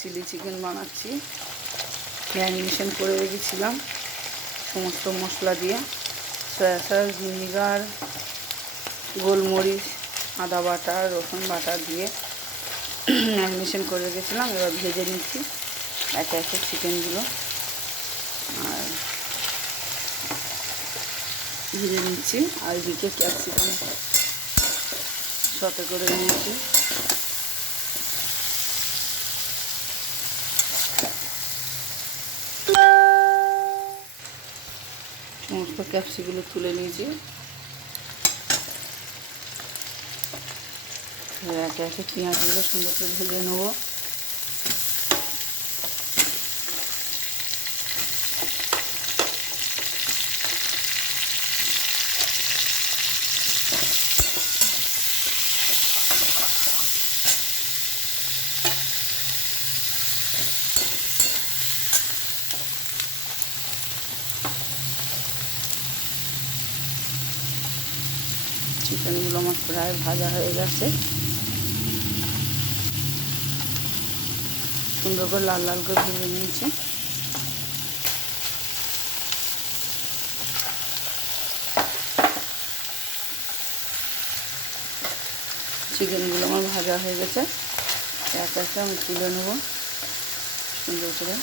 Chilli chicken বানাচ্ছি। Marination করে রেখেছিলাম সমস্ত মশলা দিয়ে, সয়া সস, ভিনিগার, গোলমরিচ, আদা বাটা, রসুন বাটা দিয়ে ম্যারিনেশন করে রেখেছিলাম। এবার ভেজে নিচ্ছি একে একে চিকেনগুলো, আর ভেজে নিচ্ছি। আর এদিকে ক্যাপসিকাম সতে করে নিয়েছি। সমস্ত ক্যাপসিগুলো তুলে নিয়েছি। একে একে পেঁয়াজগুলো সুন্দর করে ভেজে নেবো। চিকেনগুলো আমার প্রায় ভাজা হয়ে গেছে, সুন্দর করে লাল লাল করে ভেজে নিয়েছি। চিকেনগুলো আমার ভাজা হয়ে গেছে, এক একে আমি তুলে নেব সুন্দর করে।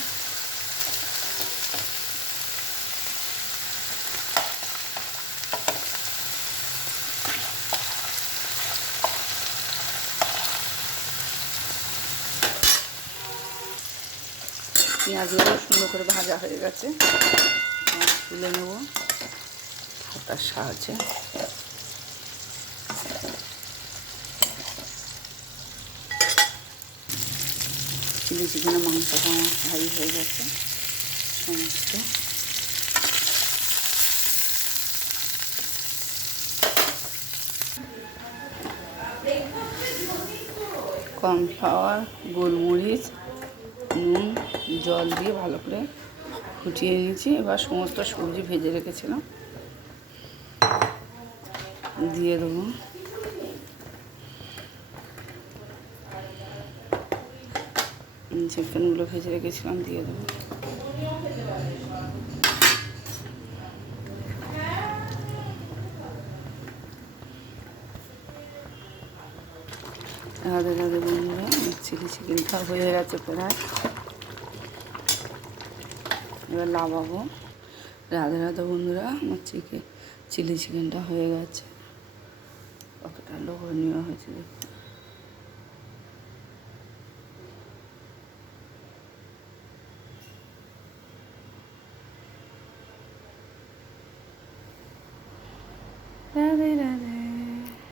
পেঁয়াজগুলো সুন্দর করে ভাজা হয়ে গেছে, তুলে নেব হাতার সাহায্যে। চিলি চিকেনের মাংসটা আমার ফ্রাই হয়ে গেছে সমস্ত। কর্নফ্লাওয়ার, গোলমরিচ, নুন, জল দিয়ে ভালো করে ফুটিয়ে নিয়েছি। এবার সমস্ত সবজি ভেজে রেখেছিলাম দিয়ে দেবো। চিকেনগুলো ভেজে রেখেছিলাম দিয়ে দেবো। রাধে রাধে বন্ধুরা, চিলি চিকেনটা হয়ে গেছে প্রায়, এবার লাগাবো। রাধে রাধে বন্ধুরা, আমার চিলি চিকেনটা হয়ে গেছে। কতটা লোভনীয় হয়েছে দেখতে। রাধে রাধে।